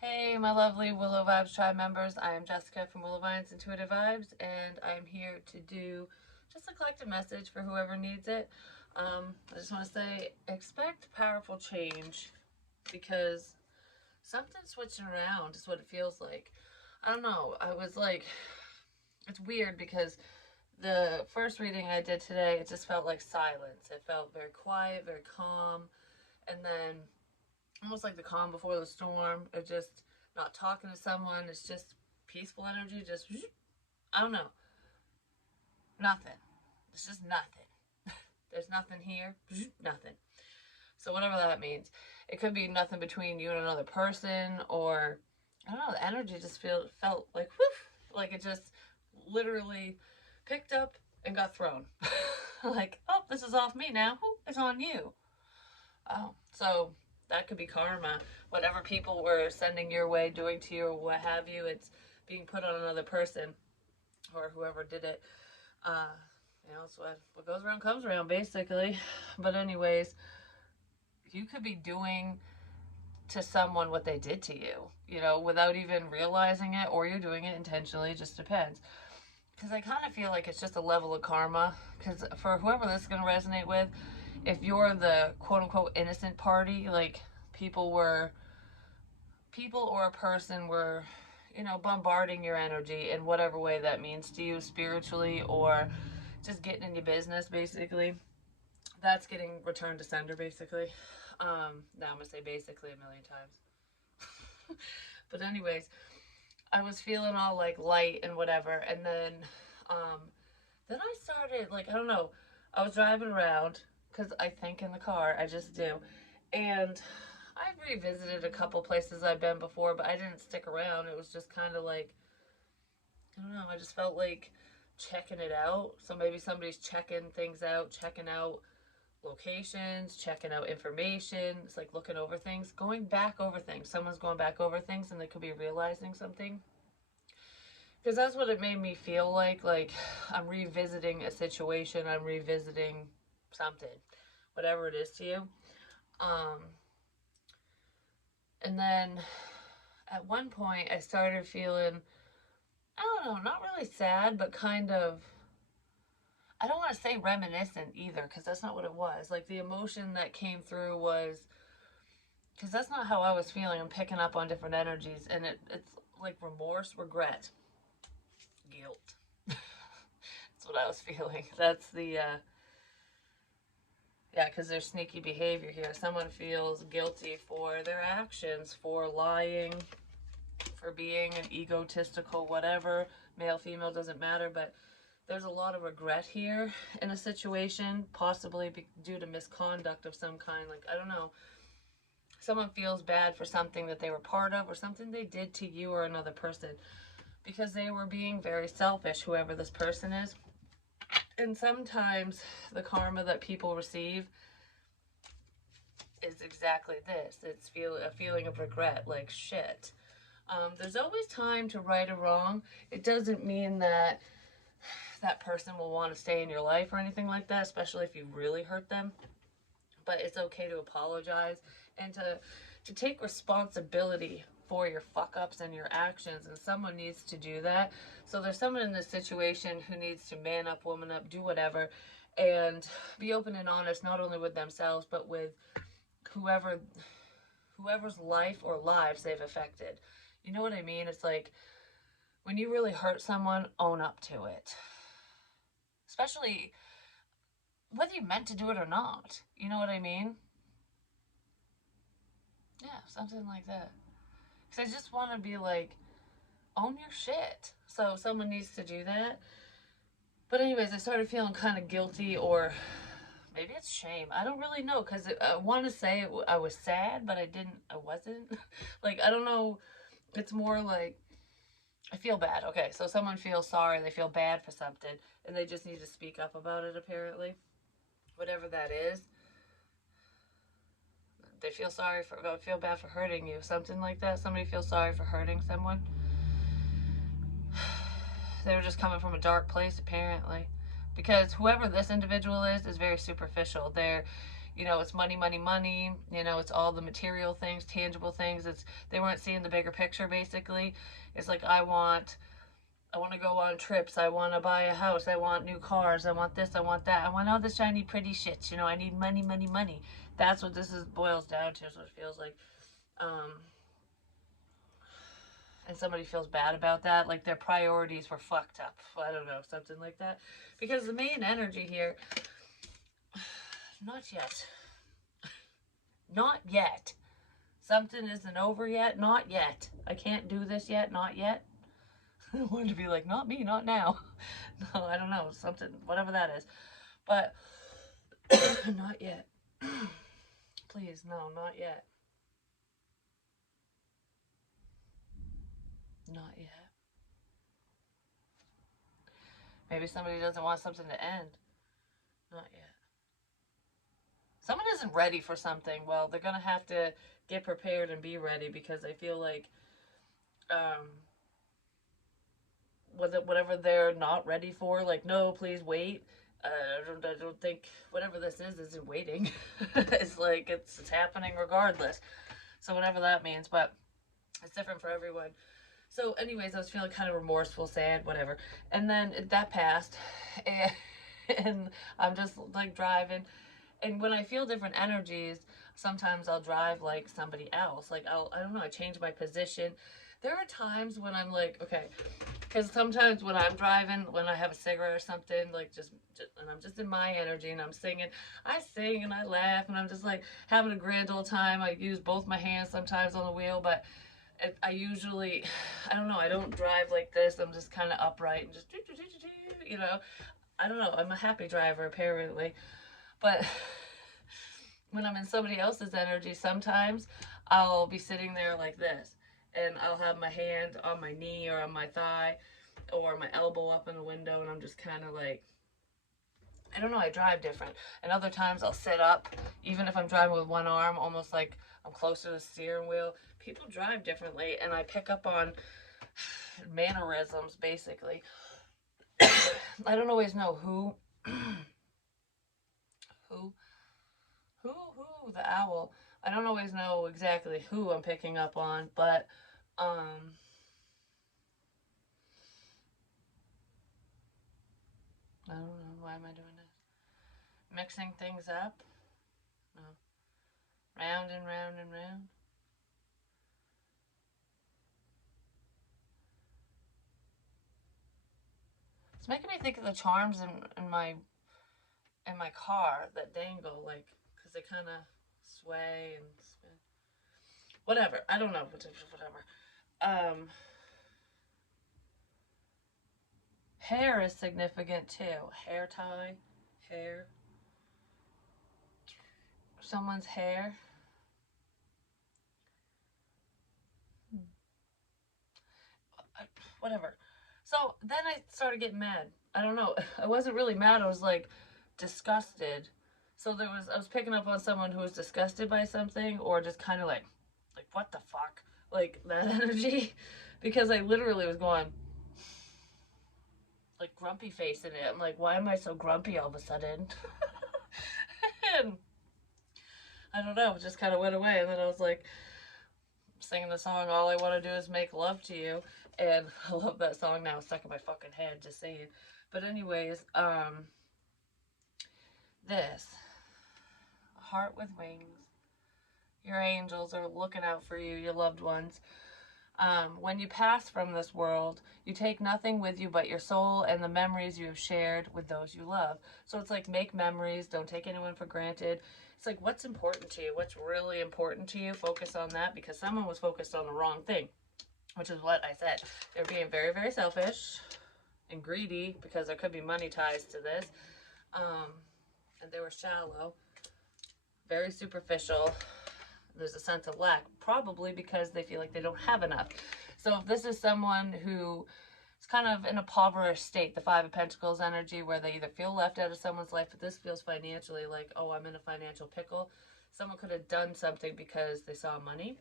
Hey, my lovely Willow Vibes Tribe members. I am Jessica from Willow Vines Intuitive Vibes, and I'm here to do just a collective message for whoever needs it. I just want to say, expect powerful change because something's switching around, is what it feels like. I don't know. It's weird because the first reading I did today, it just felt like silence. It felt very quiet, very calm, and then almost like the calm before the storm. It just not talking to someone. It's just peaceful energy. Just I don't know, nothing. It's just nothing. There's nothing here. Nothing. So whatever that means, it could be nothing between you and another person, or I don't know. The energy just felt like whoof, like it just literally picked up and got thrown. Like, oh, this is off me now. It's on you. Oh, so that could be karma. Whatever people were sending your way, doing to you, or what have you, it's being put on another person or whoever did it. Uh, it's what goes around comes around, basically. But anyways, you could be doing to someone what they did to you, without even realizing it, or you're doing it intentionally. It just depends. Because I kind of feel like it's just a level of karma. Because for whoever this is going to resonate with, if you're the quote unquote innocent party, like people or a person were, bombarding your energy in whatever way that means to you, spiritually or just getting in your business, basically, that's getting returned to sender, basically. Now I'm going to say basically a million times. But anyways, I was feeling all like light and whatever. And then I started, like, I don't know, I was driving around because I think in the car, I just do. And I revisited a couple places I've been before, but I didn't stick around. It was just kind of like, I don't know, I just felt like checking it out. So maybe somebody's checking things out, checking out locations, checking out information. It's like looking over things, going back over things. Someone's going back over things and they could be realizing something. Because that's what it made me feel like. Like I'm revisiting a situation, I'm revisiting something, whatever it is to you. Um, and then at one point, I started feeling, I don't know, not really sad, but kind of, I don't want to say reminiscent either, because that's not what it was. Like the emotion that came through was, because that's not how I was feeling. I'm picking up on different energies, and it's like remorse, regret, guilt. That's what I was feeling. That's yeah, because there's sneaky behavior here. Someone feels guilty for their actions, for lying, for being an egotistical, whatever, male, female, doesn't matter, but there's a lot of regret here in a situation, possibly due to misconduct of some kind. Like, I don't know, someone feels bad for something that they were part of or something they did to you or another person because they were being very selfish, whoever this person is. And sometimes the karma that people receive is exactly this. It's a feeling of regret, like shit. There's always time to right a wrong. It doesn't mean that that person will want to stay in your life or anything like that, especially if you really hurt them. But it's okay to apologize and to take responsibility for your fuck ups and your actions, and someone needs to do that. So there's someone in this situation who needs to man up, woman up, do whatever, and be open and honest, not only with themselves but with whoever's life or lives they've affected. You know what I mean? It's like when you really hurt someone, own up to it. Especially whether you meant to do it or not. You know what I mean? Yeah, something like that. Because I just want to be like, own your shit. So someone needs to do that. But anyways, I started feeling kind of guilty, or maybe it's shame. I don't really know, because I want to say I was sad, but I wasn't. Like, I don't know. It's more like I feel bad. Okay, so someone feels sorry, they feel bad for something, and they just need to speak up about it, apparently. Whatever that is. They feel bad for hurting you, something like that. Somebody feels sorry for hurting someone. They were just coming from a dark place, apparently, because whoever this individual is very superficial. They're, you know, it's money, money, money. You know, it's all the material things, tangible things. They weren't seeing the bigger picture. Basically, it's like I want to go on trips. I want to buy a house. I want new cars. I want this. I want that. I want all this shiny, pretty shit. You know, I need money, money, money. That's what this is boils down to. Is what it feels like. Um, and somebody feels bad about that, like their priorities were fucked up. I don't know, something like that. Because the main energy here, not yet. Not yet. Something isn't over yet. Not yet. I can't do this yet. Not yet. I wanted to be like, not me, not now. No, I don't know. Something, whatever that is. But not yet. Please, no, not yet. Not yet. Maybe somebody doesn't want something to end. Not yet. Someone isn't ready for something. Well, they're gonna have to get prepared and be ready, because I feel like um, whatever they're not ready for, like, no, please wait. I don't think whatever this is waiting. It's like it's happening regardless. So whatever that means, but it's different for everyone. So, anyways, I was feeling kind of remorseful, sad, whatever, and then that passed, and, and I'm just like driving, and when I feel different energies, sometimes I'll drive like somebody else. Like I don't know, I change my position. There are times when I'm like, okay, because sometimes when I'm driving, when I have a cigarette or something, like and I'm just in my energy and I'm singing, I sing and I laugh and I'm just like having a grand old time. I use both my hands sometimes on the wheel, but I usually, I don't know, I don't drive like this. I'm just kind of upright and just, you know, I don't know. I'm a happy driver apparently, but when I'm in somebody else's energy, sometimes I'll be sitting there like this, and I'll have my hand on my knee or on my thigh or my elbow up in the window, and I'm just kind of like, I don't know, I drive different. And other times I'll sit up, even if I'm driving with one arm, almost like I'm closer to the steering wheel. People drive differently, and I pick up on mannerisms, basically. I don't always know who, who, the owl. I don't always know exactly who I'm picking up on, but, I don't know. Why am I doing this? Mixing things up? No. Round and round and round. It's making me think of the charms in my car that dangle, like, because they kind of sway and spin. Whatever. I don't know. Whatever. Um, Hair is significant too. Hair tie, hair, someone's hair. Whatever. So then I started getting mad. I don't know. I wasn't really mad. I was like disgusted. So I was picking up on someone who was disgusted by something, or just kind of like what the fuck, like that energy, because I literally was going like grumpy face in it. I'm like, why am I so grumpy all of a sudden? And I don't know, it just kind of went away. And then I was like singing the song, All I Want to Do Is Make Love to You. And I love that song now, it's stuck in my fucking head, just saying. But anyways, this heart with wings. Your angels are looking out for you, your loved ones. When you pass from this world, you take nothing with you but your soul and the memories you have shared with those you love. So it's like, make memories, don't take anyone for granted. It's like, what's important to you? What's really important to you? Focus on that, because someone was focused on the wrong thing, which is what I said. They're being very, very selfish and greedy, because there could be money ties to this. And they were shallow, very superficial. There's a sense of lack, probably because they feel like they don't have enough. So if this is someone who is kind of in a impoverished state, the Five of Pentacles energy, where they either feel left out of someone's life, but this feels financially like, oh, I'm in a financial pickle. Someone could have done something because they saw money.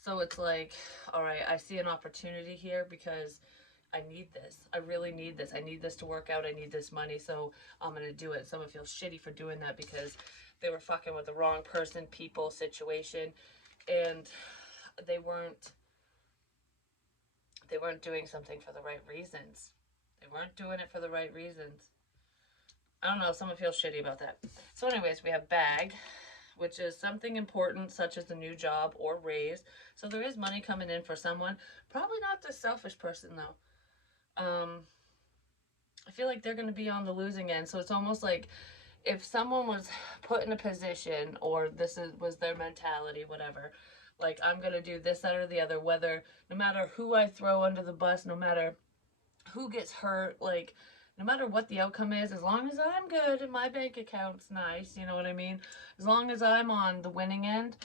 So it's like, all right, I see an opportunity here because I need this. I really need this. I need this to work out. I need this money, so I'm going to do it. Someone feels shitty for doing that because they were fucking with the wrong person, people, situation, and they weren't doing something for the right reasons. They weren't doing it for the right reasons. I don't know, someone feels shitty about that. So anyways, we have bag, which is something important such as a new job or raise. So there is money coming in for someone. Probably not the selfish person though. I feel like they're going to be on the losing end. So it's almost like if someone was put in a position, or was their mentality, whatever, like I'm going to do this, that, or the other, whether, no matter who I throw under the bus, no matter who gets hurt, like no matter what the outcome is, as long as I'm good and my bank account's nice, you know what I mean? As long as I'm on the winning end,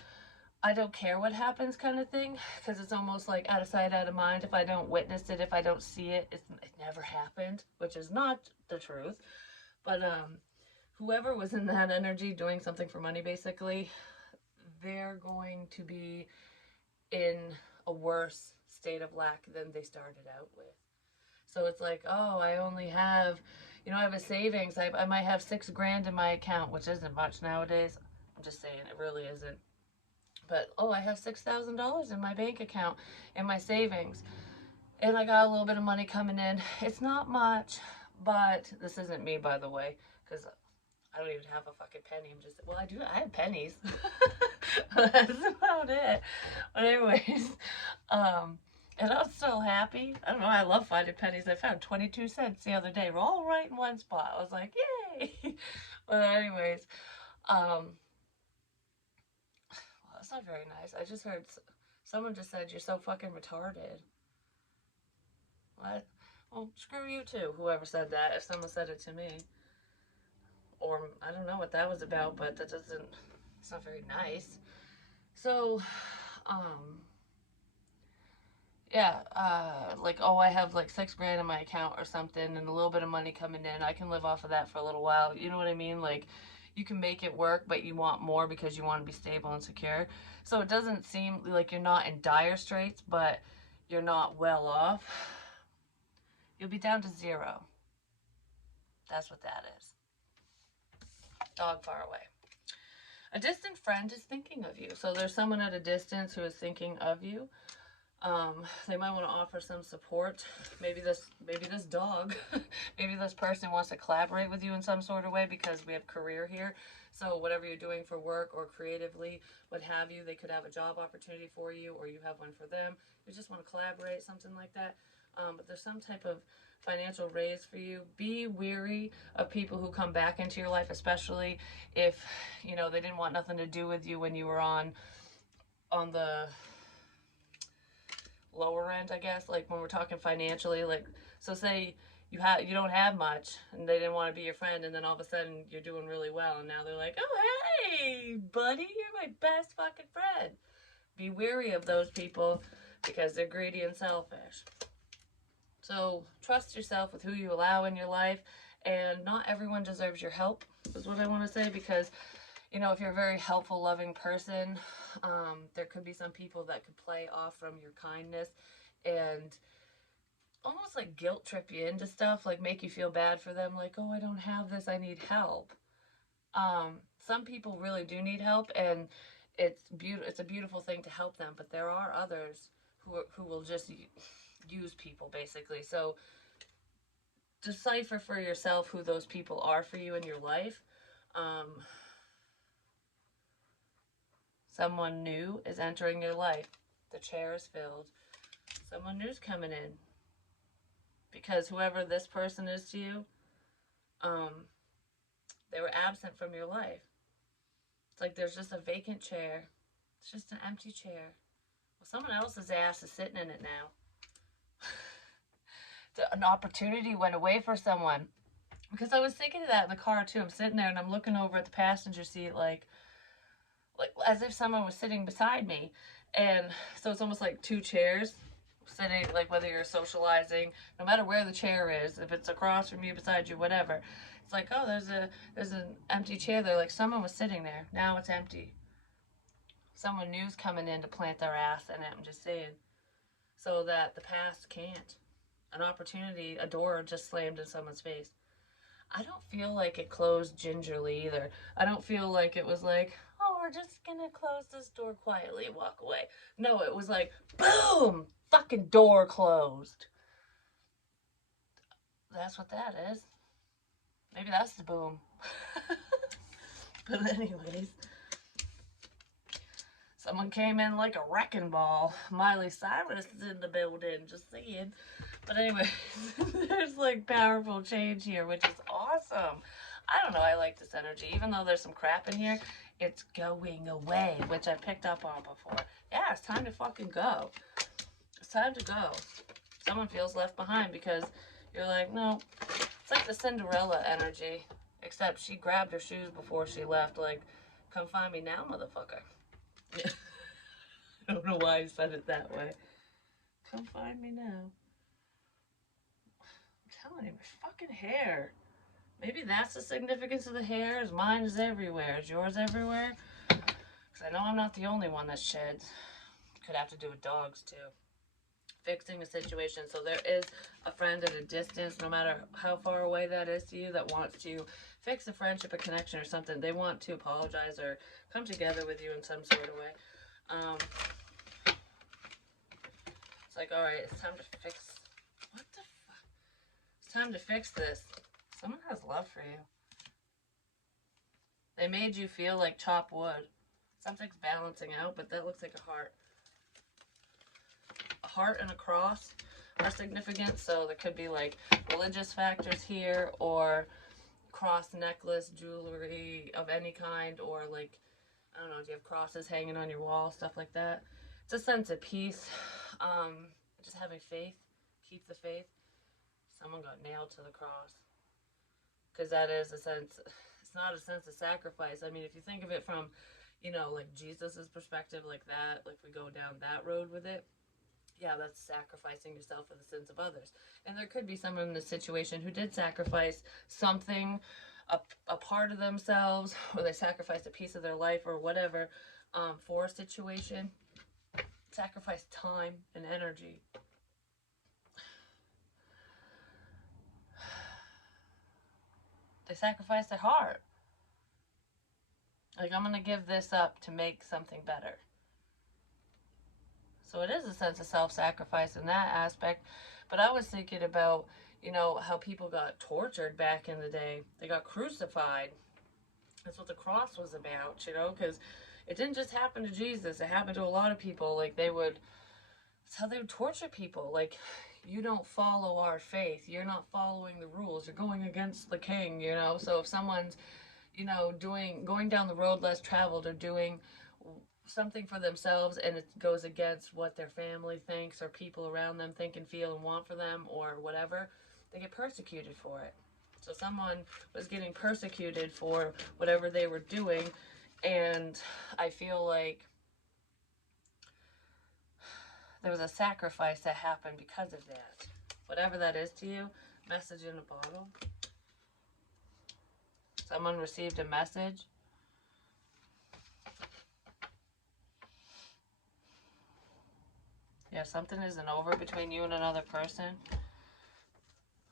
I don't care what happens, kind of thing, because it's almost like out of sight, out of mind. If I don't witness it, if I don't see it, it never happened, which is not the truth. But whoever was in that energy doing something for money, basically, they're going to be in a worse state of lack than they started out with. So it's like, oh, I only have, I have a savings. I might have $6,000 in my account, which isn't much nowadays. I'm just saying, it really isn't. But, oh, I have $6,000 in my bank account, in my savings. And I got a little bit of money coming in. It's not much, but this isn't me, by the way, because I don't even have a fucking penny. I have pennies. That's about it. But anyways, and I'm still happy. I don't know, I love finding pennies. I found 22 cents the other day. We're all right in one spot. I was like, yay! But anyways, well, that's not very nice. I just heard someone just said, you're so fucking retarded. What? Well, screw you too, whoever said that, if someone said it to me. Or, I don't know what that was about, but it's not very nice. So, yeah, like, oh, I have like $6,000 in my account or something and a little bit of money coming in. I can live off of that for a little while. You know what I mean? Like, you can make it work, but you want more because you want to be stable and secure. So it doesn't seem like you're not in dire straits, but you're not well off. You'll be down to zero. That's what that is. Dog far away. A distant friend is thinking of you. So there's someone at a distance who is thinking of you. They might want to offer some support. Maybe this dog, maybe this person wants to collaborate with you in some sort of way, because we have career here. So whatever you're doing for work or creatively, what have you, they could have a job opportunity for you, or you have one for them. You just want to collaborate, something like that. But there's some type of financial raise for you. Be weary of people who come back into your life, especially if, they didn't want nothing to do with you when you were on the lower end, I guess, like when we're talking financially. Like, so say you don't have much and they didn't want to be your friend, and then all of a sudden you're doing really well, and now they're like, oh, hey buddy, you're my best fucking friend. Be wary of those people because they're greedy and selfish. So trust yourself with who you allow in your life, and not everyone deserves your help, is what I want to say, because if you're a very helpful, loving person, there could be some people that could play off from your kindness and almost like guilt trip you into stuff, like make you feel bad for them, like, oh, I don't have this, I need help. Some people really do need help, and it's a beautiful thing to help them, but there are others who will just use people, basically. So decipher for yourself who those people are for you in your life. Someone new is entering your life. The chair is filled. Someone new's coming in. Because whoever this person is to you, they were absent from your life. It's like there's just a vacant chair. It's just an empty chair. Well, someone else's ass is sitting in it now. An opportunity went away for someone. Because I was thinking of that in the car too. I'm sitting there and I'm looking over at the passenger seat like as if someone was sitting beside me. And so it's almost like two chairs sitting, like whether you're socializing, no matter where the chair is, if it's across from you, beside you, whatever, it's like, oh, there's an empty chair there, like someone was sitting there. Now it's empty. Someone new's coming in to plant their ass in it, I'm just saying. So that the past can't. An opportunity, a door just slammed in someone's face. I don't feel like it closed gingerly either. I don't feel like it was like, oh, we're just gonna close this door quietly and walk away. No, it was like, boom, fucking door closed. That's what that is. Maybe that's the boom. But anyways, someone came in like a wrecking ball. Miley Cyrus is in the building, just saying. But anyway, there's like powerful change here, which is awesome. I don't know, I like this energy. Even though there's some crap in here, it's going away, which I picked up on before. Yeah, it's time to fucking go. It's time to go. Someone feels left behind because you're like, no. It's like the Cinderella energy, except she grabbed her shoes before she left, like, come find me now, motherfucker. I don't know why I said it that way. Come find me now. I'm telling you, my fucking hair. Maybe that's the significance of the hair. Is mine is everywhere. Is yours everywhere? Because I know I'm not the only one that sheds. Could have to do with dogs too. Fixing a situation. So there is a friend at a distance, no matter how far away that is to you, that wants to fix a friendship, a connection, or something. They want to apologize or come together with you in some sort of way. It's like, all right, it's time to fix. What the fuck? It's time to fix this. Someone has love for you. They made you feel like chopped wood. Something's balancing out, but that looks like a heart. A heart and a cross are significant, so there could be like religious factors here, or cross necklace, jewelry of any kind, or like, I don't know, do you have crosses hanging on your wall, stuff like that. It's a sense of peace, just having faith, keep the faith. Someone got nailed to the cross, because that is a sense, it's not a sense of sacrifice. I mean, if you think of it from, you know, like Jesus's perspective, like that, like we go down that road with it, yeah, that's sacrificing yourself for the sins of others. And there could be someone in this situation who did sacrifice something, a part of themselves, or they sacrificed a piece of their life or whatever, for a situation. Sacrifice time and energy. They sacrifice their heart. Like, I'm going to give this up to make something better. So it is a sense of self-sacrifice in that aspect. But I was thinking about, you know, how people got tortured back in the day. They got crucified. That's what the cross was about, you know, because it didn't just happen to Jesus. It happened to a lot of people. Like, that's how they would torture people. Like, you don't follow our faith. You're not following the rules. You're going against the king, you know. So if someone's, you know, going down the road less traveled, or doing something for themselves, and it goes against what their family thinks or people around them think and feel and want for them or whatever, they get persecuted for it. So someone was getting persecuted for whatever they were doing, and I feel like there was a sacrifice that happened because of that. Whatever that is to you, message in a bottle. Someone received a message. Yeah, something isn't over between you and another person.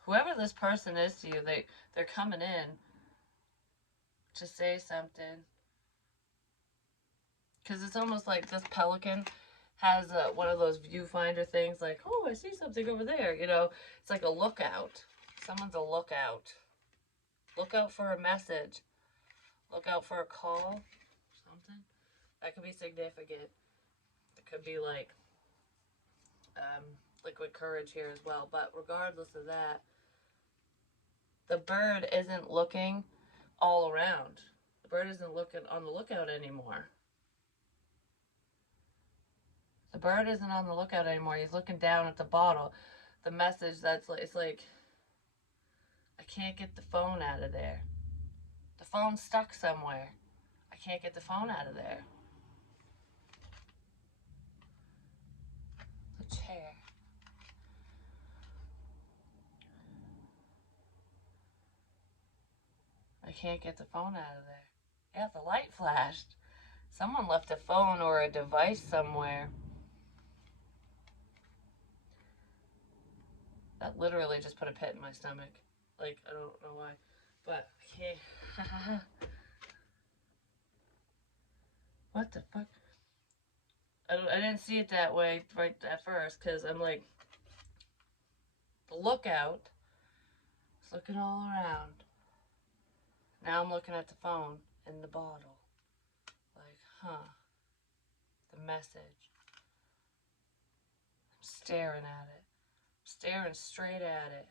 Whoever this person is to you, they're coming in to say something. Because it's almost like this pelican has one of those viewfinder things, like, oh, I see something over there, you know. It's like a lookout. Someone's a lookout. Look out for a message. Look out for a call. Something. That could be significant. It could be like liquid courage here as well. But regardless of that, the bird isn't looking all around. The bird isn't looking on the lookout anymore. The bird isn't on the lookout anymore. He's looking down at the bottle. The message that's like, it's like, I can't get the phone out of there. The phone's stuck somewhere. I can't get the phone out of there. The chair. I can't get the phone out of there. Yeah, the light flashed. Someone left a phone or a device somewhere. That literally just put a pit in my stomach. Like, I don't know why. But okay. What the fuck? I didn't see it that way right at first because I'm like, lookout. It's looking all around. Now I'm looking at the phone and the bottle. Like, huh. The message. I'm staring at it. Staring straight at it.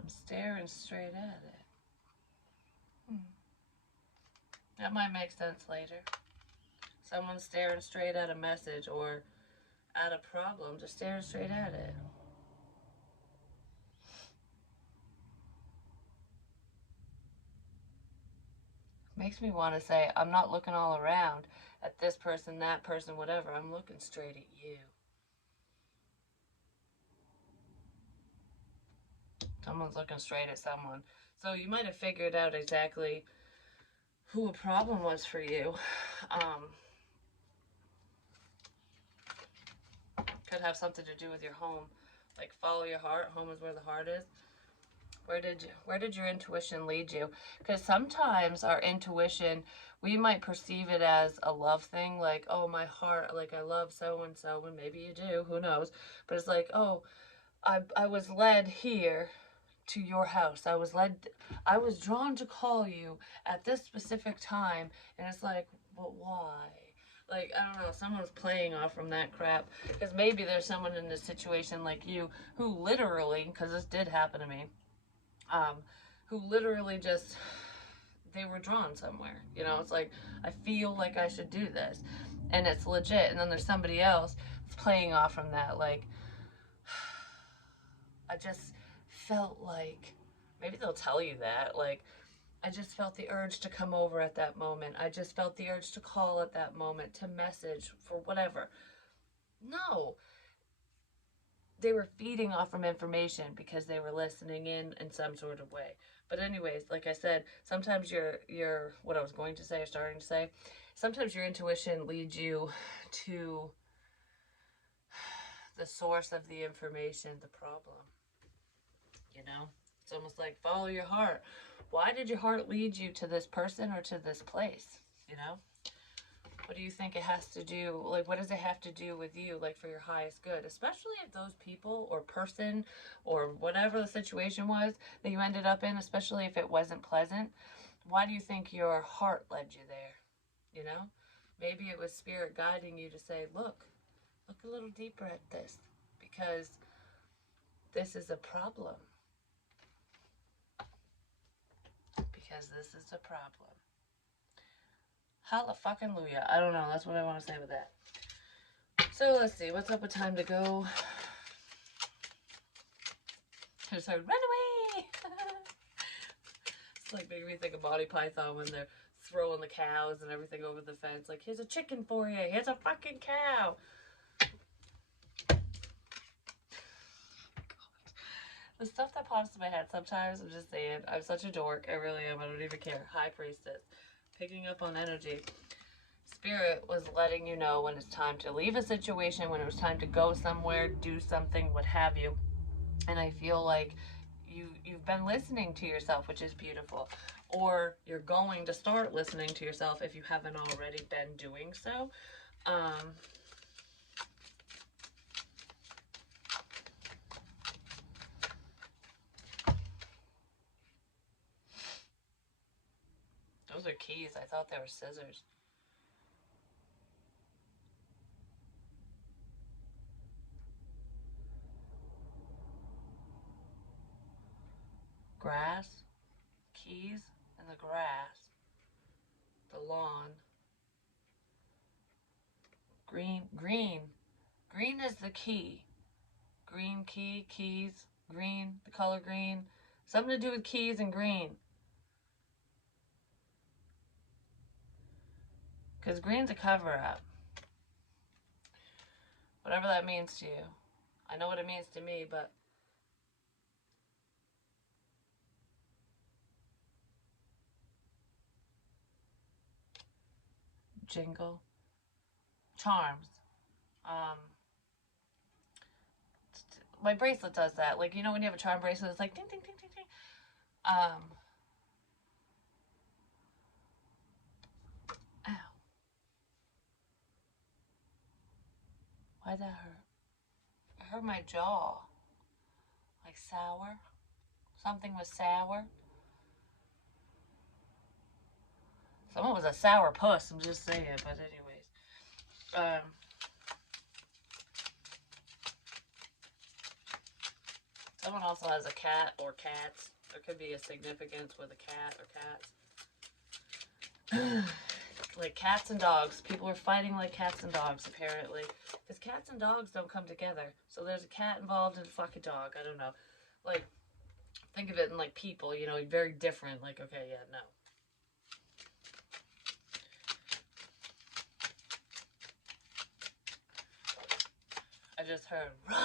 I'm staring straight at it. That might make sense later. Someone staring straight at a message or at a problem, just staring straight at it. Makes me want to say, I'm not looking all around at this person, that person, whatever. I'm looking straight at you. Someone's looking straight at someone. So you might have figured out exactly who a problem was for you. Could have something to do with your home. Like follow your heart. Home is where the heart is. Where did your intuition lead you? Because sometimes our intuition, we might perceive it as a love thing, like, oh, my heart, like I love so and so, and maybe you do, who knows? But it's like, oh, I was led here to your house. I was drawn to call you at this specific time, and it's like, but why? Like, I don't know, someone's playing off from that crap, because maybe there's someone in a situation like you who literally, because this did happen to me, who literally just, they were drawn somewhere. You know, it's like, I feel like I should do this. And it's legit. And then there's somebody else playing off from that. Like, I just felt like, maybe they'll tell you that. Like, I just felt the urge to come over at that moment. I just felt the urge to call at that moment, to message for whatever. No, they were feeding off from information because they were listening in some sort of way. But anyways, like I said, sometimes your what I was going to say or starting to say, sometimes your intuition leads you to the source of the information, the problem. You know? It's almost like follow your heart. Why did your heart lead you to this person or to this place? You know? What do you think it has to do? Like, what does it have to do with you, like, for your highest good? Especially if those people or person or whatever the situation was that you ended up in, especially if it wasn't pleasant. Why do you think your heart led you there? You know? Maybe it was spirit guiding you to say, look a little deeper at this because this is a problem. Because this is a problem. Hallelujah. I don't know. That's what I want to say with that. So let's see. What's up with time to go? I just heard, run away! It's like making me think of Monty Python when they're throwing the cows and everything over the fence. Like, here's a chicken for you. Here's a fucking cow. The stuff that pops in my head sometimes, I'm just saying, I'm such a dork. I really am. I don't even care. High priestess. Picking up on energy. Spirit was letting you know when it's time to leave a situation, when it was time to go somewhere, do something, what have you. And I feel like you've been listening to yourself, which is beautiful. Or you're going to start listening to yourself if you haven't already been doing so. Those are keys. I thought they were scissors. Grass, keys, and the grass, the lawn. Green. Green is the key. Green key, keys, green, the color green. Something to do with keys and green. Because green's a cover up. Whatever that means to you. I know what it means to me, but jingle. Charms. my bracelet does that. Like, you know when you have a charm bracelet, it's like ding, ding, ding, ding, ding. Ow. Why'd that hurt? It hurt my jaw. Like sour. Something was sour. Someone was a sour puss, I'm just saying. But anyways. Someone also has a cat or cats. There could be a significance with a cat or cats. Like cats and dogs. People are fighting like cats and dogs, apparently. Because cats and dogs don't come together. So there's a cat involved and a fucking dog. I don't know. Like, think of it in like people, you know, very different. Like, okay, yeah, no. I just heard, rah!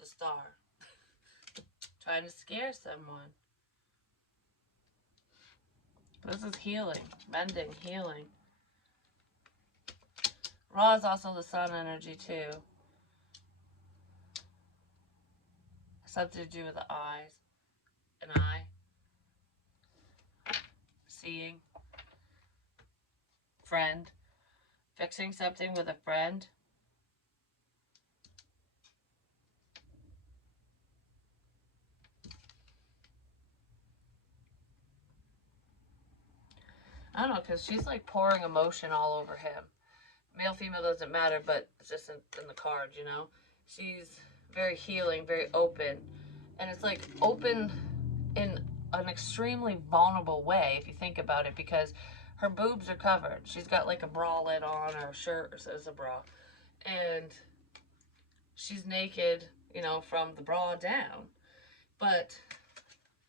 The star. Trying to scare someone. This is healing, mending, healing. Ra is also the sun energy too. Something to do with the eyes. An eye. Seeing. Friend. Fixing something with a friend. I don't know, because she's like pouring emotion all over him. Male, female doesn't matter, but it's just in the card, you know? She's very healing, very open. And it's like open in an extremely vulnerable way, if you think about it, because her boobs are covered. She's got like a bralette on, or a shirt says a bra. And she's naked, you know, from the bra down. But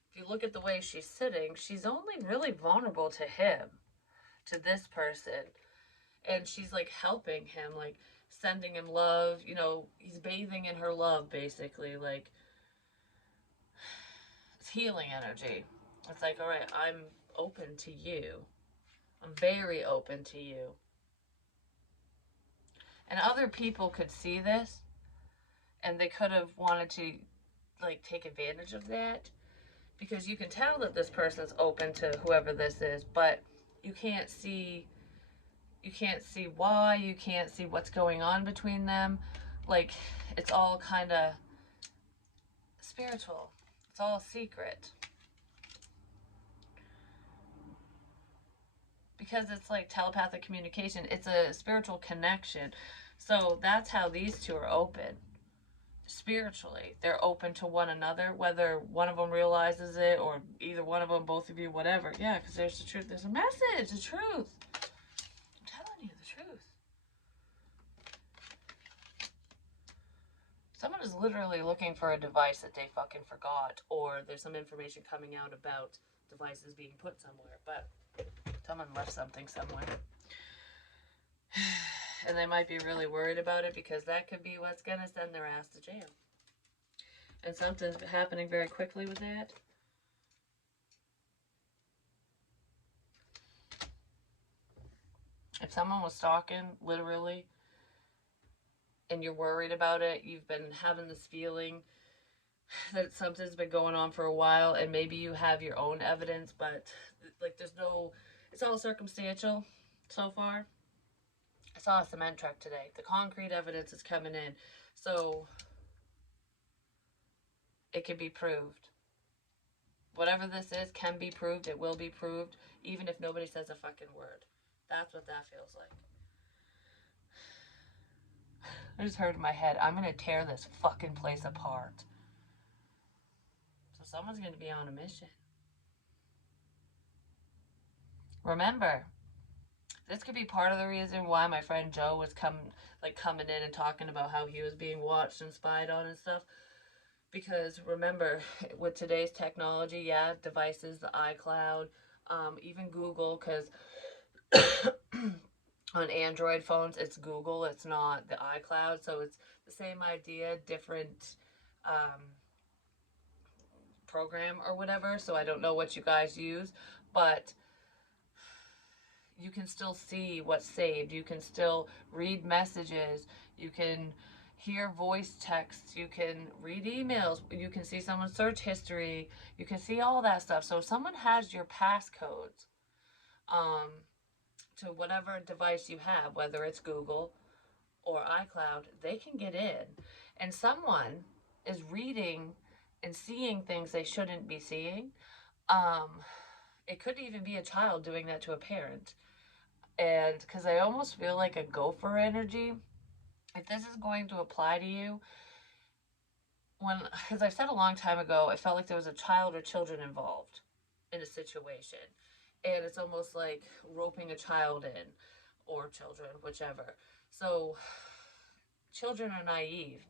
if you look at the way she's sitting, she's only really vulnerable to him, to this person. And she's like helping him, like sending him love, you know, he's bathing in her love, basically. Like, it's healing energy. It's like, all right, I'm open to you. I'm very open to you. And other people could see this, and they could have wanted to, like, take advantage of that. Because you can tell that this person's open to whoever this is, but you can't see why, you can't see what's going on between them. Like, it's all kind of spiritual. It's all a secret. Because it's like telepathic communication. It's a spiritual connection. So that's how these two are open. Spiritually, they're open to one another, whether one of them realizes it or either one of them, both of you, whatever. Yeah, because there's the truth. There's a message, the truth. I'm telling you the truth. Someone is literally looking for a device that they fucking forgot, or there's some information coming out about devices being put somewhere, but someone left something somewhere. And they might be really worried about it, because that could be what's gonna send their ass to jail. And something's happening very quickly with that. If someone was stalking, literally, and you're worried about it, you've been having this feeling that something's been going on for a while, and maybe you have your own evidence, but like there's no, it's all circumstantial so far. I saw a cement truck today. The concrete evidence is coming in, so it can be proved. Whatever this is can be proved. It will be proved, even if nobody says a fucking word. That's what that feels like. I just heard in my head, I'm gonna tear this fucking place apart. So someone's gonna be on a mission. Remember, this could be part of the reason why my friend Joe was coming in and talking about how he was being watched and spied on and stuff. Because remember, with today's technology, yeah, devices, the iCloud, even Google, because on Android phones, it's Google, it's not the iCloud, so it's the same idea, different program or whatever. So I don't know what you guys use, but you can still see what's saved. You can still read messages. You can hear voice texts, you can read emails, you can see someone's search history, you can see all that stuff. So if someone has your passcodes um, to whatever device you have, whether it's Google or iCloud, they can get in. And someone is reading and seeing things they shouldn't be seeing. Um, it could even be a child doing that to a parent. And because I almost feel like a gopher energy, if this is going to apply to you, because I've said a long time ago, it felt like there was a child or children involved in a situation. And it's almost like roping a child in, or children, whichever. So children are naive.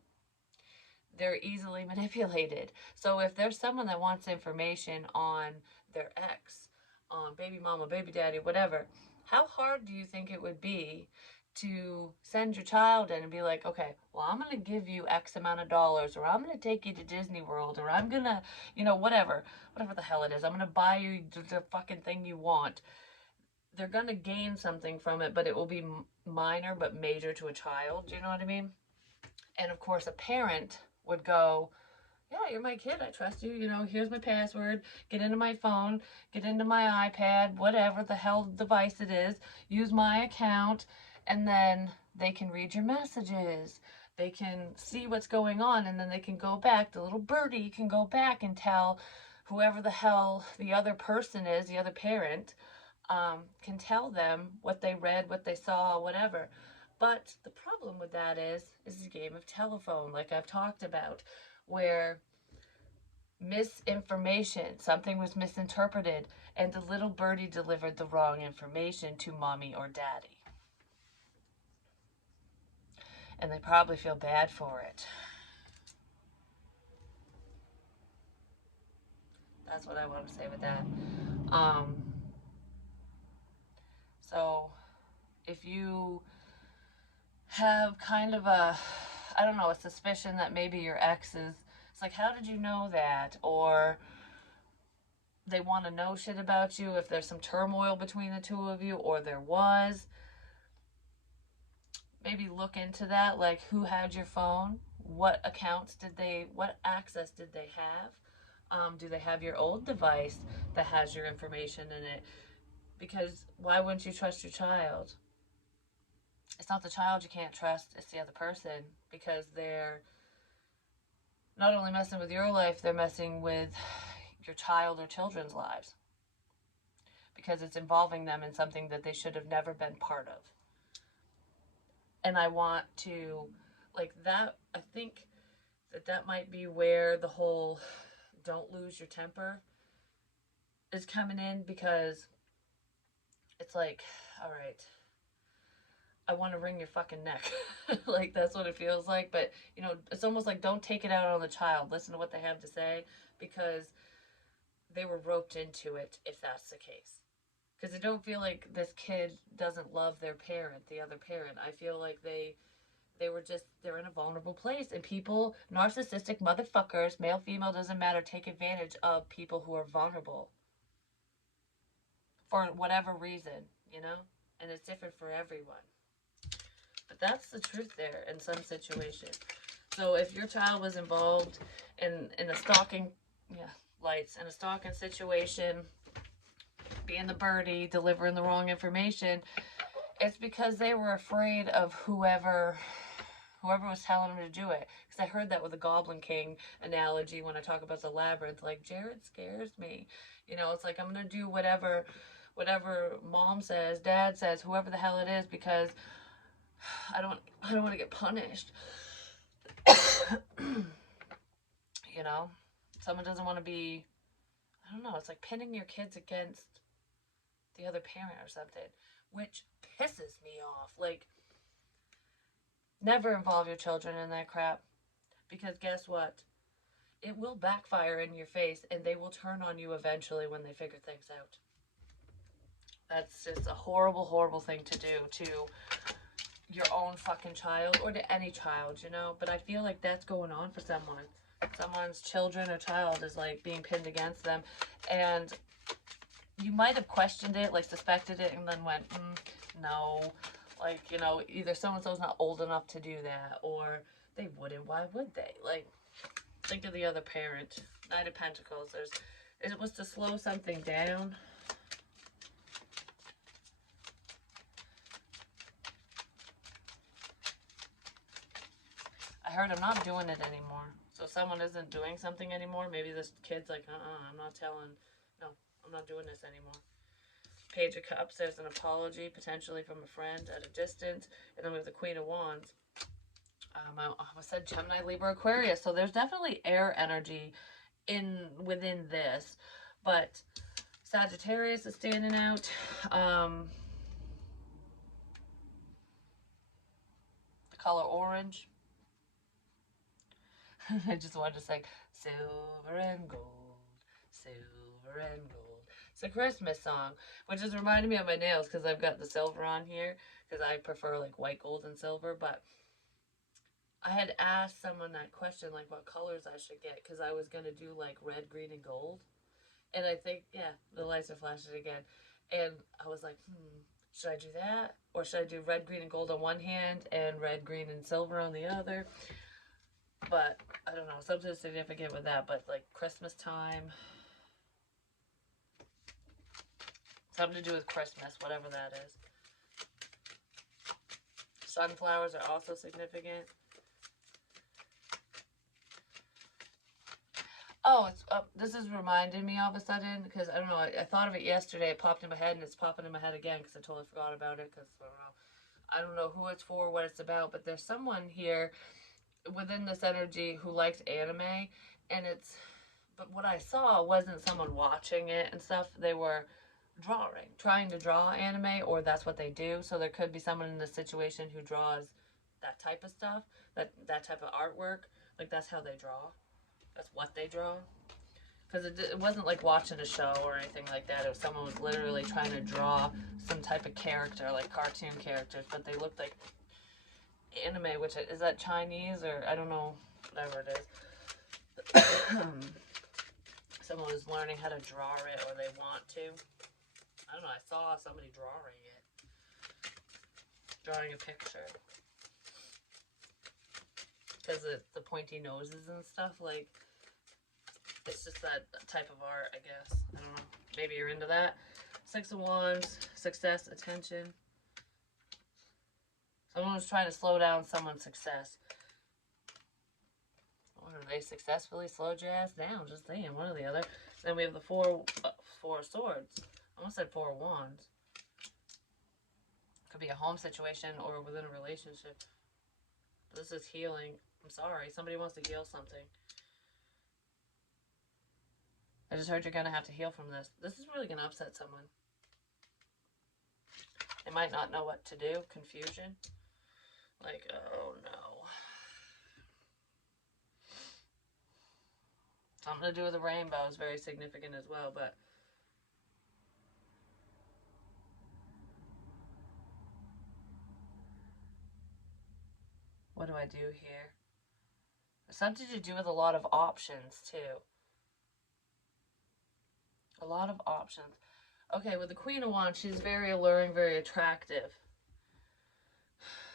They're easily manipulated. So if there's someone that wants information on their ex, on baby mama, baby daddy, whatever, how hard do you think it would be to send your child in and be like, okay, well, I'm going to give you X amount of dollars, or I'm going to take you to Disney World, or I'm going to, whatever the hell it is. I'm going to buy you the fucking thing you want. They're going to gain something from it, but it will be minor but major to a child. Do you know what I mean? And of course, a parent would go, yeah, you're my kid. I trust you. Here's my password. Get into my phone. Get into my iPad, whatever the hell device it is. Use my account. And then they can read your messages. They can see what's going on. And then they can go back. The little birdie can go back and tell whoever the hell the other person is, the other parent, can tell them what they read, what they saw, whatever. But the problem with that is a game of telephone, like I've talked about, where misinformation, something was misinterpreted, and the little birdie delivered the wrong information to mommy or daddy. And they probably feel bad for it. That's what I want to say with that. So if you have kind of a suspicion that maybe your ex is, it's like, how did you know that? Or they want to know shit about you, if there's some turmoil between the two of you, or there was, maybe look into that, like who had your phone, what access did they have? Do they have your old device that has your information in it? Because why wouldn't you trust your child? It's not the child you can't trust, it's the other person, because they're not only messing with your life, they're messing with your child or children's lives, because it's involving them in something that they should have never been part of. And I want to, like that, I think that might be where the whole don't lose your temper is coming in, because it's like, all right, I want to wring your fucking neck. Like, that's what it feels like. But, it's almost like, don't take it out on the child. Listen to what they have to say, because they were roped into it, if that's the case. Because I don't feel like this kid doesn't love their parent, the other parent. I feel like they're in a vulnerable place. And people, narcissistic motherfuckers, male, female, doesn't matter, take advantage of people who are vulnerable. For whatever reason, And it's different for everyone. But that's the truth there in some situations. So if your child was involved in a stalking, in a stalking situation, being the birdie, delivering the wrong information, it's because they were afraid of whoever was telling them to do it. Because I heard that with the Goblin King analogy when I talk about the labyrinth. Like, Jared scares me. It's like, I'm going to do whatever mom says, dad says, whoever the hell it is, because I don't want to get punished. Someone doesn't want to be, I don't know, it's like pinning your kids against the other parent or something, which pisses me off. Like, never involve your children in that crap, because guess what? It will backfire in your face, and they will turn on you eventually when they figure things out. That's just a horrible, horrible thing to do to your own fucking child, or to any child, But I feel like that's going on for someone. Someone's children or child is, like, being pinned against them. And you might have questioned it, like, suspected it, and then went, no. Like, either so-and-so's not old enough to do that, or They wouldn't. Why would they? Like, think of the other parent. Knight of Pentacles. It was to slow something down. I heard I'm not doing it anymore. So someone isn't doing something anymore. Maybe this kid's like, I'm not telling. No, I'm not doing this anymore. Page of Cups, there's an apology, potentially from a friend at a distance. And then we have the Queen of Wands. I said Gemini, Libra, Aquarius. So there's definitely air energy within this. But Sagittarius is standing out. The color orange. I just wanted to say silver and gold, silver and gold. It's a Christmas song, which is reminding me of my nails because I've got the silver on here because I prefer like white, gold, and silver. But I had asked someone that question, like what colors I should get, because I was going to do like red, green, and gold. And I think, yeah, the lights are flashing again. And I was like, should I do that? Or should I do red, green, and gold on one hand and red, green, and silver on the other? But I don't know, something significant with that. But like Christmas time, something to do with Christmas, whatever that is. Sunflowers are also significant. Oh, this is reminding me all of a sudden because I don't know. I thought of it yesterday. It popped in my head, and it's popping in my head again because I totally forgot about it. Because I don't know who it's for, what it's about. But there's someone here within this energy who likes anime, and but what I saw wasn't someone watching it and stuff. They were trying to draw anime, or that's what they do. So there could be someone in this situation who draws that type of stuff, that type of artwork. Like that's how they draw. That's what they draw. Because it wasn't like watching a show or anything like that. It was someone was literally trying to draw some type of character, like cartoon characters, but they looked like anime, which is that Chinese or I don't know, whatever it is. Someone was learning how to draw it or they want to. I don't know, I saw somebody drawing a picture. Because the pointy noses and stuff, like, it's just that type of art, I guess. I don't know. Maybe you're into that. Six of Wands, success, attention. Someone was trying to slow down someone's success. Or they successfully slowed your ass down, just saying, one or the other. Then we have the four of swords. I almost said Four of Wands. Could be a home situation or within a relationship. But this is healing. I'm sorry. Somebody wants to heal something. I just heard you're going to have to heal from this. This is really going to upset someone. They might not know what to do. Confusion. Like, oh no. Something to do with the rainbow is very significant as well, but what do I do here? There's something to do with a lot of options, too. A lot of options. Okay, with the Queen of Wands, she's very alluring, very attractive.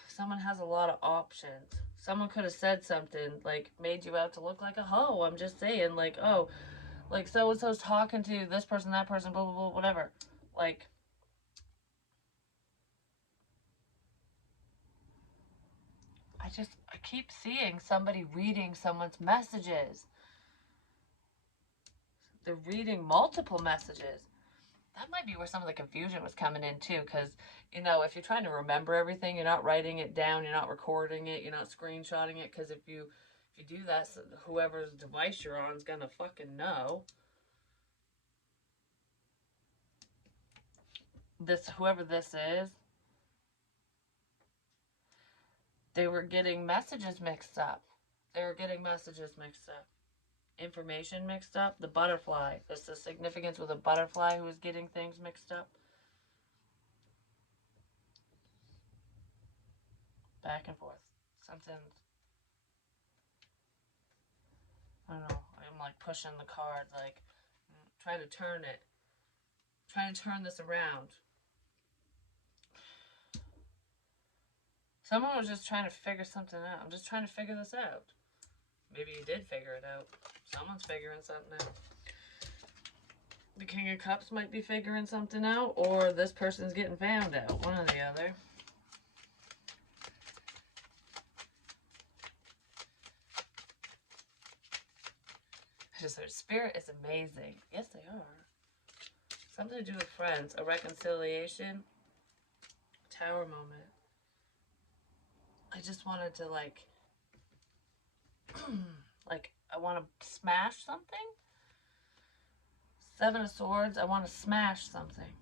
Someone has a lot of options. Someone could have said something, like, made you out to look like a hoe. I'm just saying, like, oh, like, so-and-so's talking to this person, that person, blah, blah, blah, whatever. Like, I keep seeing somebody reading someone's messages. They're reading multiple messages. That might be where some of the confusion was coming in too, because, you know, if you're trying to remember everything, you're not writing it down, you're not recording it, you're not screenshotting it, because if you do that, whoever's device you're on is gonna fucking know. Whoever this is, they were getting messages mixed up. Information mixed up. The butterfly. There's the significance with a butterfly who is getting things mixed up. Back and forth. Something's, I don't know. I'm like pushing the card, like trying to turn it. Trying to turn this around. Someone was just trying to figure something out. I'm just trying to figure this out. Maybe you did figure it out. Someone's figuring something out. The King of Cups might be figuring something out, or this person's getting found out. One or the other. Just their spirit is amazing. Yes, they are. Something to do with friends. A reconciliation. Tower moment. I just wanted to like I want to smash something. Seven of Swords. I want to smash something.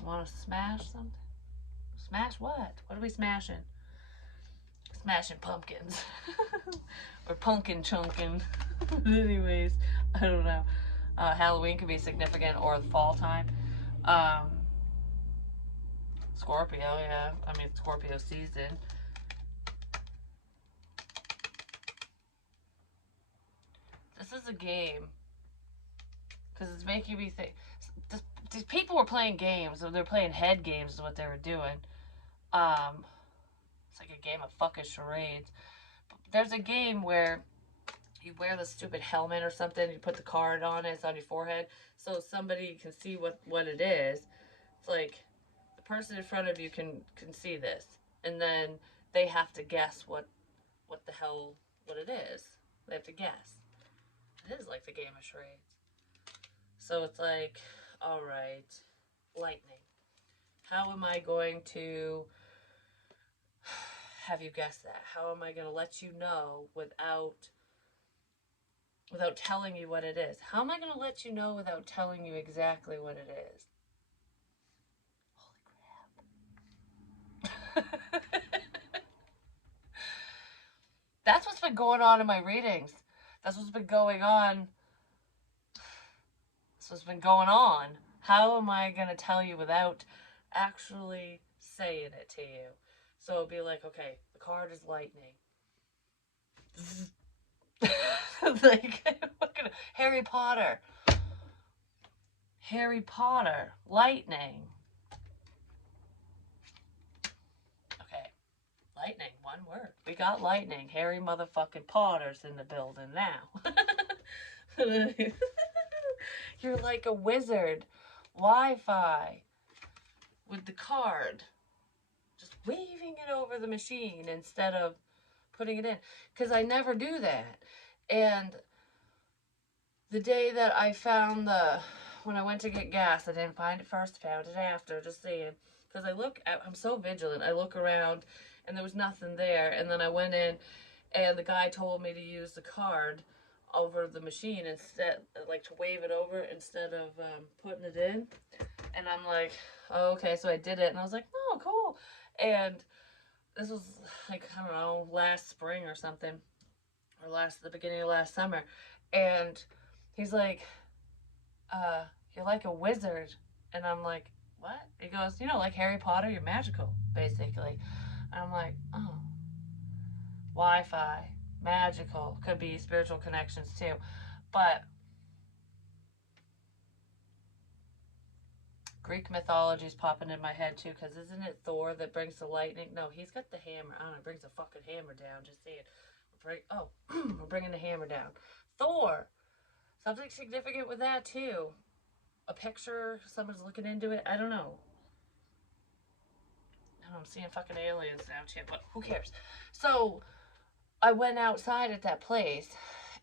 I want to smash something. Smash what? What are we smashing? Smashing pumpkins. Or pumpkin chunking. Anyways, I don't know. Halloween could be significant, or the fall time. Scorpio, yeah. I mean, Scorpio season. This is a game. Because it's making me think. These people were playing games. So they're playing head games is what they were doing. It's like a game of fucking charades. But there's a game where you wear the stupid helmet or something. You put the card on it. It's on your forehead. So somebody can see what it is. It's like the person in front of you can see this. And then they have to guess what the hell, what it is. They have to guess. It is like the game of charades. So it's like, all right, lightning. How am I going to have you guess that? How am I going to let you know without telling you what it is? How am I going to let you know without telling you exactly what it is? Holy crap. That's what's been going on in my readings. That's what's been going on. That's what's been going on. How am I going to tell you without actually saying it to you? So it'll be like, okay, the card is lightning. Like, Harry Potter. Harry Potter. Lightning. Okay. Lightning. One word. We got lightning. Harry motherfucking Potter's in the building now. You're like a wizard. Wi-Fi. With the card. Just waving it over the machine instead of putting it in. Because I never do that. And the day that I found when I went to get gas, I didn't find it first, found it after, just saying. Because I'm so vigilant. I look around and there was nothing there. And then I went in and the guy told me to use the card over the machine instead, like to wave it over instead of putting it in. And I'm like, oh, okay, so I did it. And I was like, oh, cool. And this was like, I don't know, last spring or something. Or the beginning of last summer. And he's like, you're like a wizard. And I'm like, what? He goes, like Harry Potter, you're magical, basically. And I'm like, oh. Wi-Fi, magical, could be spiritual connections too. But Greek mythology is popping in my head too, because isn't it Thor that brings the lightning? No, he's got the hammer. I don't know, brings a fucking hammer down. Just saying. We're bringing the hammer down. Thor. Something significant with that too. A picture, someone's looking into it. I don't know. I'm seeing fucking aliens now too, but who cares? So I went outside at that place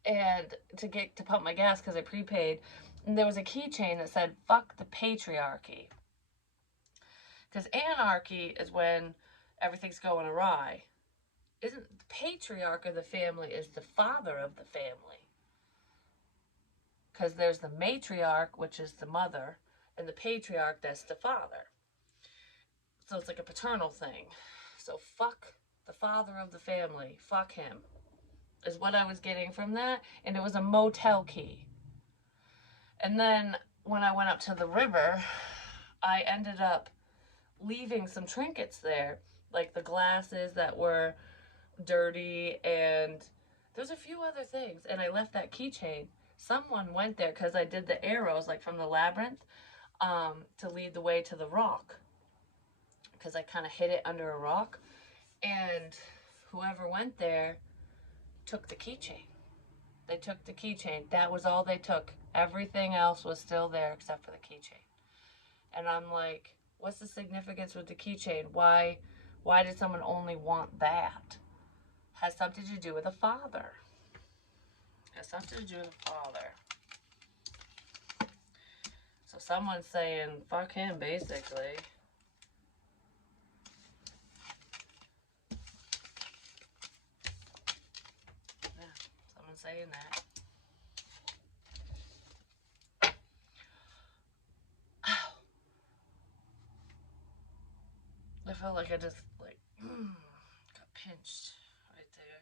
and to pump my gas because I prepaid, and there was a keychain that said "fuck the patriarchy," because anarchy is when everything's going awry. Isn't the patriarch of the family is the father of the family? Because there's the matriarch, which is the mother, and the patriarch, that's the father. So it's like a paternal thing. So fuck the father of the family. Fuck him. Is what I was getting from that. And it was a motel key. And then when I went up to the river, I ended up leaving some trinkets there. Like the glasses that were dirty, and there's a few other things. And I left that keychain. Someone went there because I did the arrows like from the labyrinth. to lead the way to the rock, because I kind of hid it under a rock, and whoever went there took the keychain. They took the keychain. That was all they took. Everything else was still there except for the keychain. And I'm like, what's the significance with the keychain? Why did someone only want that? Has something to do with a father. Has something to do with a father. So someone's saying, fuck him, basically. Yeah, someone's saying that. I felt like I just, like, got pinched right there.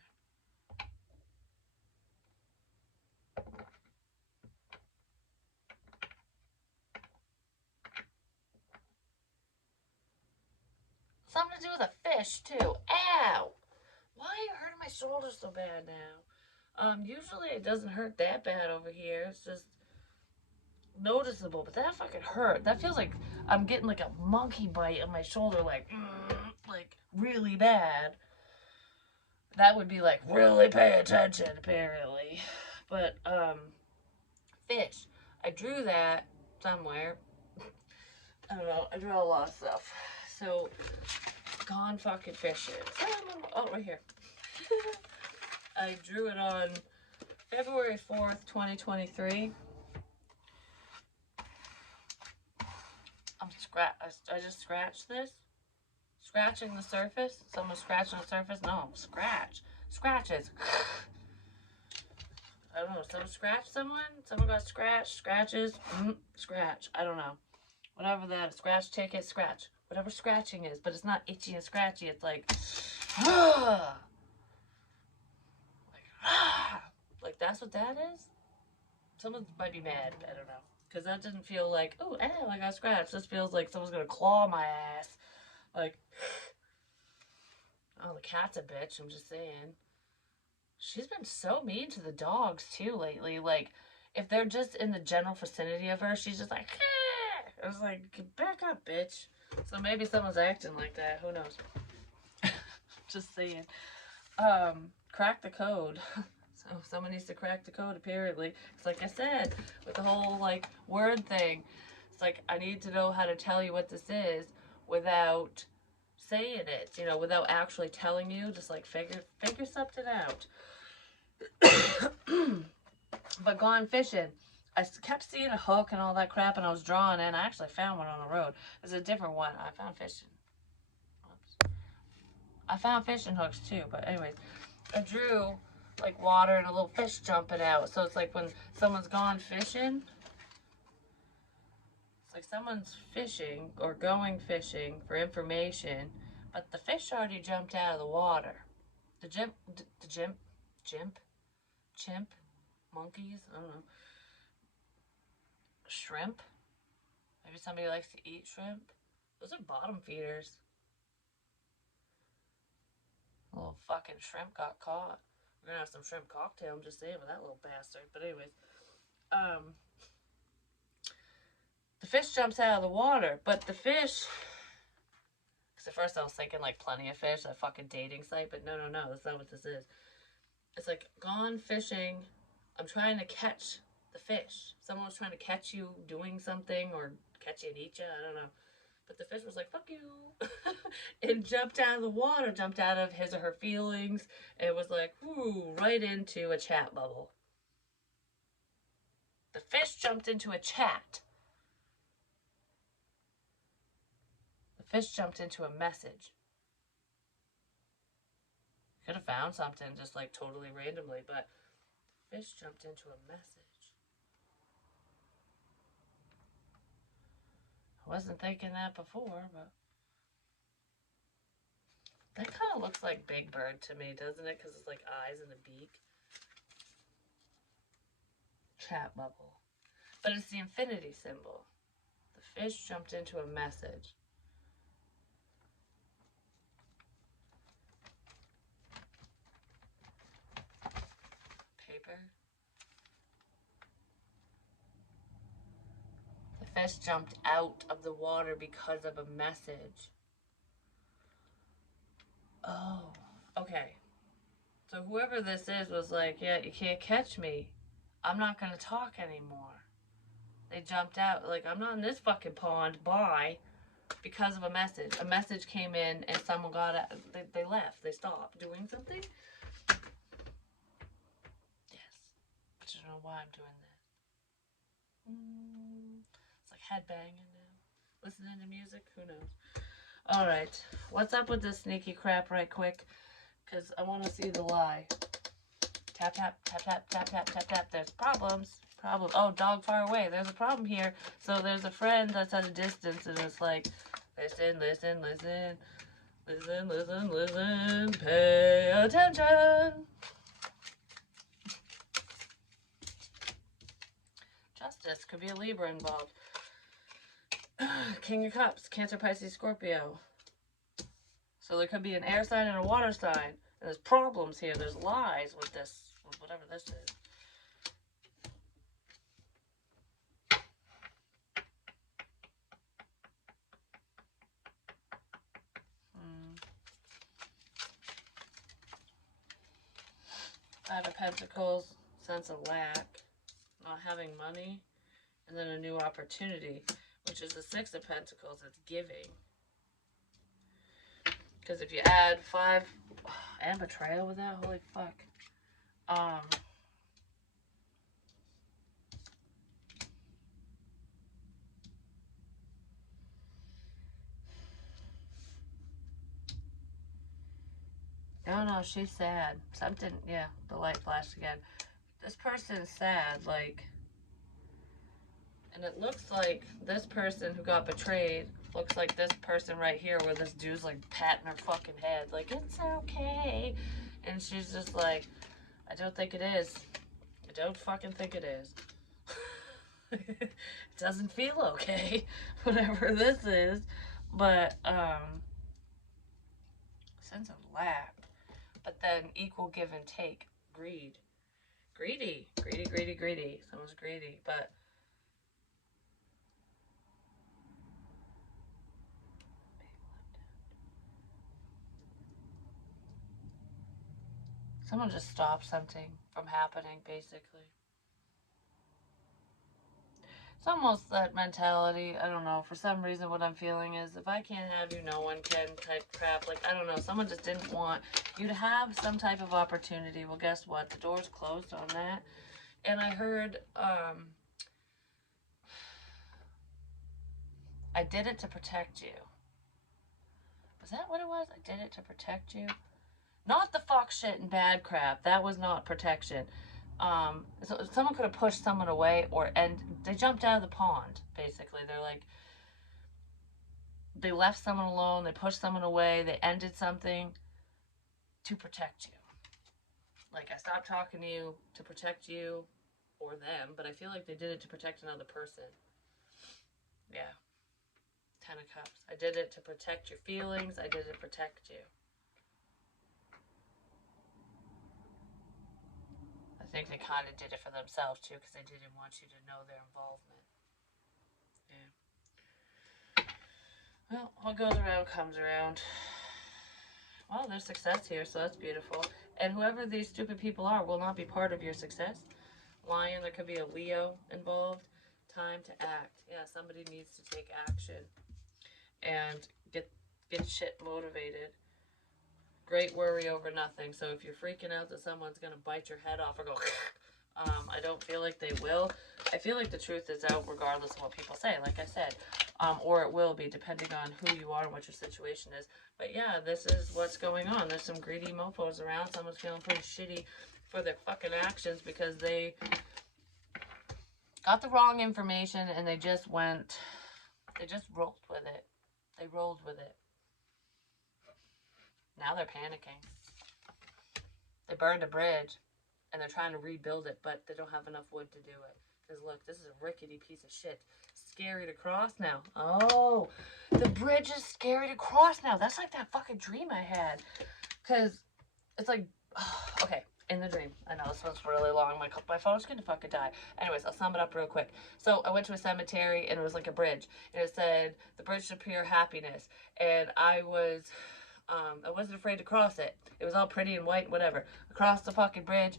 Something to do with a fish, too. Ow! Why are you hurting my shoulder so bad now? Usually it doesn't hurt that bad over here. It's just noticeable, but that fucking hurt. That feels like I'm getting like a monkey bite on my shoulder, like really bad. That would be like, really pay attention, apparently. But, fish. I drew that somewhere. I don't know. I drew a lot of stuff. So, gone fucking fishing. Oh, right here. I drew it on February 4th, 2023. I just scratched this. Scratching the surface. Someone scratching the surface. No, scratch. Scratches. I don't know. Someone scratched someone? Someone got scratched. Scratches. Scratch. I don't know. Whatever that is. Scratch ticket. Scratch. Whatever scratching is. But it's not itchy and scratchy. It's like... like that's what that is? Someone might be mad. I don't know. Because that didn't feel like, oh, I got scratched. This feels like someone's going to claw my ass. Like... Oh, the cat's a bitch. I'm just saying. She's been so mean to the dogs too lately. Like, if they're just in the general vicinity of her, she's just like, ah! I was like, back up, bitch. So maybe someone's acting like that. Who knows? Just saying. Crack the code. So someone needs to crack the code, apparently. It's like I said, with the whole, like, word thing. It's like, I need to know how to tell you what this is without saying it, you know, without actually telling you. Just, like, figure something out. But gone fishing. I kept seeing a hook and all that crap, and I was drawing, and I actually found one on the road. It's a different one. I found fishing. Oops. I found fishing hooks too, but anyways, I drew like water and a little fish jumping out. So it's like when someone's gone fishing, it's like someone's fishing or going fishing for information, but the fish already jumped out of the water. The chimp, monkeys, I don't know. Shrimp. Maybe somebody likes to eat shrimp. Those are bottom feeders. A little fucking shrimp got caught. We're gonna have some shrimp cocktail, I'm just saying, with that little bastard. But anyways, the fish jumps out of the water, but the fish... Because at first I was thinking like Plenty of Fish, that fucking dating site, but no, that's not what this is. It's like, gone fishing, I'm trying to catch the fish. Someone was trying to catch you doing something, or catch you and eat you, I don't know. But the fish was like, fuck you. And jumped out of the water, jumped out of his or her feelings. And it was like, whoo, right into a chat bubble. The fish jumped into a chat. The fish jumped into a message. Could have found something just like totally randomly, but the fish jumped into a message. I wasn't thinking that before, but that kind of looks like Big Bird to me, doesn't it? Because it's like eyes and a beak. Chat bubble. But it's the infinity symbol. The fish jumped into a message. Paper. The fish jumped out of the water because of a message. Oh, okay. So whoever this is was like, yeah, you can't catch me. I'm not going to talk anymore. They jumped out, like, I'm not in this fucking pond, bye, because of a message. A message came in and someone got out. They left. They stopped doing something. Yes. I don't know why I'm doing that. It's like headbanging now. Listening to music? Who knows? Alright. What's up with this sneaky crap right quick? Because I want to see the lie. Tap, tap, tap, tap, tap, tap, tap, tap. There's problems. Problem. Oh, dog far away. There's a problem here. So there's a friend that's at a distance and it's like, listen, listen, listen. Listen, listen, listen. Pay attention. Justice. Could be a Libra involved. King of Cups. Cancer, Pisces, Scorpio. So there could be an air sign and a water sign. And there's problems here. There's lies with this. With whatever this is. Five of Pentacles, sense of lack, not having money, and then a new opportunity, which is the Six of Pentacles. It's giving. Because if you add 5 and betrayal with that, holy fuck. I don't know, she's sad. Something, yeah, the light flashed again. This person's sad, like, and it looks like this person who got betrayed looks like this person right here where this dude's like patting her fucking head, like, it's okay. And she's just like, I don't think it is. I don't fucking think it is. It doesn't feel okay, whatever this is. But, sense of lack. But then equal give and take. Greed. Greedy. Greedy, greedy, greedy. Someone's greedy, but someone just stopped something from happening, basically. It's almost that mentality. I don't know. For some reason, what I'm feeling is if I can't have you, no one can type crap. Like, I don't know. Someone just didn't want you to have some type of opportunity. Well, guess what? The door's closed on that. And I heard, I did it to protect you. Was that what it was? I did it to protect you? Not the fuck shit and bad crap. That was not protection. So someone could have pushed someone away, and they jumped out of the pond, basically. They're like, they left someone alone, they pushed someone away, they ended something to protect you. Like, I stopped talking to you to protect you or them, but I feel like they did it to protect another person. Yeah. 10 of Cups. I did it to protect your feelings. I did it to protect you. I think they kind of did it for themselves, too, because they didn't want you to know their involvement. Yeah. Well, what goes around comes around. Well, there's success here, so that's beautiful. And whoever these stupid people are will not be part of your success. Lion, there could be a Leo involved. Time to act. Yeah, somebody needs to take action and get shit motivated. Great worry over nothing. So if you're freaking out that someone's going to bite your head off or go, I don't feel like they will. I feel like the truth is out regardless of what people say, like I said. Or it will be, depending on who you are and what your situation is. But yeah, this is what's going on. There's some greedy mofos around. Someone's feeling pretty shitty for their fucking actions because they got the wrong information and they just rolled with it. They rolled with it. Now they're panicking. They burned a bridge and they're trying to rebuild it, but they don't have enough wood to do it. Because look, this is a rickety piece of shit. Scary to cross now. Oh, the bridge is scary to cross now. That's like that fucking dream I had. Because it's like, okay, In the dream. I know this one's really long. My phone's gonna fucking die. Anyways, I'll sum it up real quick. So I went to a cemetery and it was like a bridge, and it said the bridge to pure happiness. And I wasn't afraid to cross it. It was all pretty and white, whatever. Across the fucking bridge,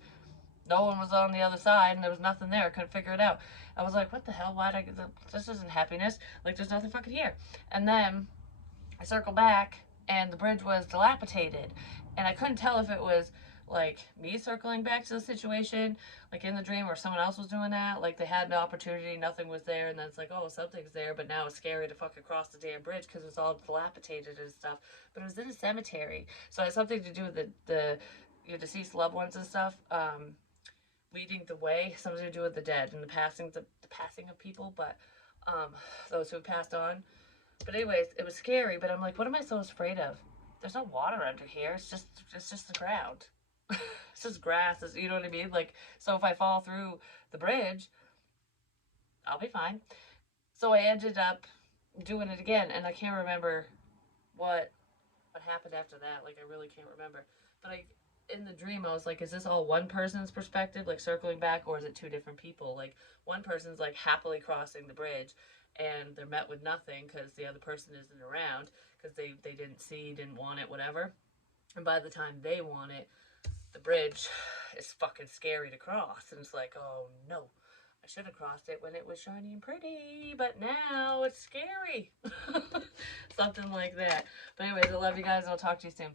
no one was on the other side, and there was nothing there. I couldn't figure it out. I was like, what the hell? Why'd I get this? Isn't happiness. Like, there's nothing fucking here. And then I circled back, and the bridge was dilapidated, and I couldn't tell if it was like me circling back to the situation, like in the dream, or someone else was doing that. Like they had no opportunity, nothing was there, and then it's like, oh, something's there, but now it's scary to fucking cross the damn bridge because it's all dilapidated and stuff. But it was in a cemetery, so it had something to do with the your deceased loved ones and stuff. Leading the way, something to do with the dead and the passing of people, but those who passed on. But anyways, it was scary. But I'm like, what am I so afraid of? There's no water under here. It's just the ground. It's just grass. You know what I mean? Like, so if I fall through the bridge, I'll be fine. So I ended up doing it again, and I can't remember what what happened after that. Like, I really can't remember. But in the dream, I was like, is this all one person's perspective, like circling back, or is it two different people? Like, one person's like happily crossing the bridge, and they're met with nothing because the other person isn't around because they didn't see, didn't want it, whatever. And by the time they want it, the bridge is fucking scary to cross, and it's like, oh no, I should have crossed it when it was shiny and pretty, but now it's scary. Something like that. But anyways, I love you guys. I'll talk to you soon.